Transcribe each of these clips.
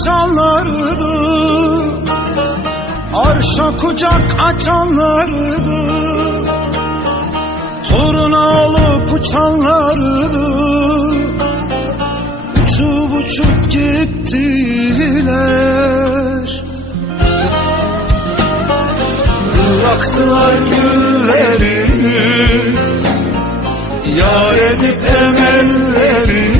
açanlardı. Arşa kucak açanlardı. Toruna alıp uçanlardı. Uçup uçup gittiler. Bıraktılar güllerini Yar edip emellerini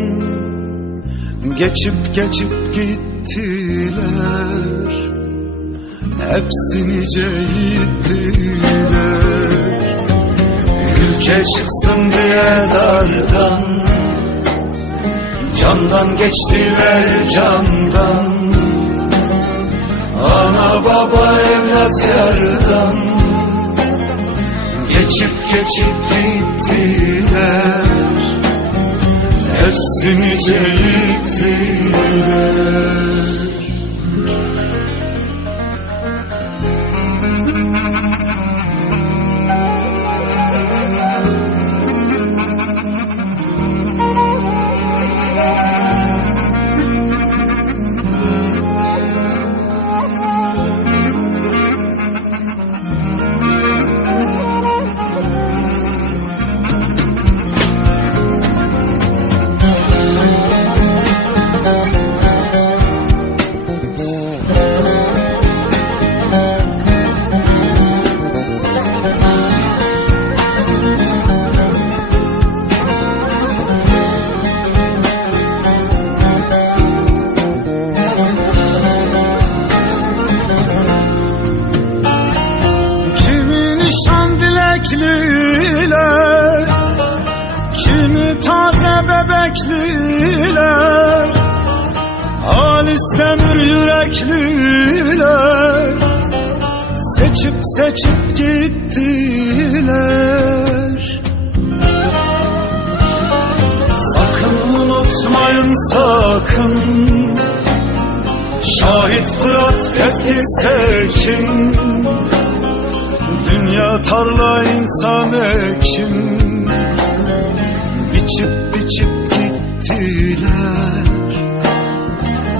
Geçip geçip gittiler. Hepsinice gittiler Ülke çıksın diye dardan. Candan geçtiler candan. Ana baba evlat yardan. Geçip geçip gittiler Hepsinice gittiler Halis demir yürekliler Seçip seçip gittiler. Sakın unutmayın sakın. Şahit Fırat Fethi Tekin Dünya tarla insan ekin gittiler.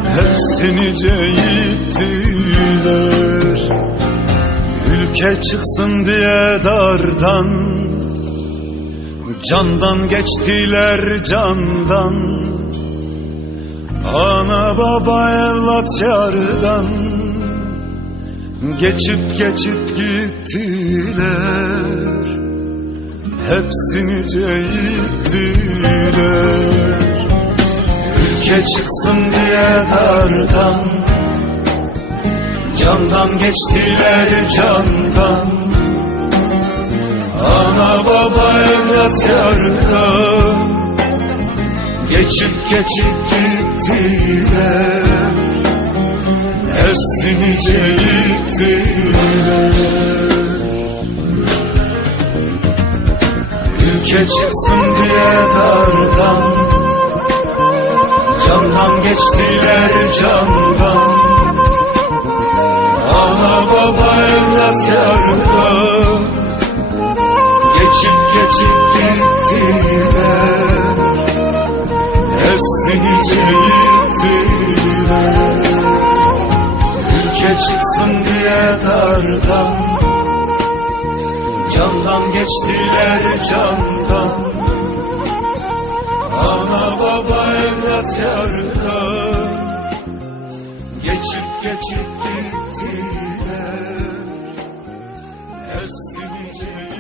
Hepsinice gittiler. Ülke çıksın diye dardan. Candan geçtiler candan. Ana baba evlat yardan. Geçip geçip gittiler. Hepsinice gittiler Ülke çıksın diye dardan. Candan geçtiler candan. Ana baba evlat yardan Geçip geçip gittiler. Hepsinice gittiler Ülke çıksın diye dardan Candan geçtiler candan. Ana baba evlat yardan Geçip geçip gittiler. Hepsinice gittiler Ülke çıksın diye dardan. Candan geçtiler candan. Ana baba yardan Geçip geçip gittiler. Hepsinice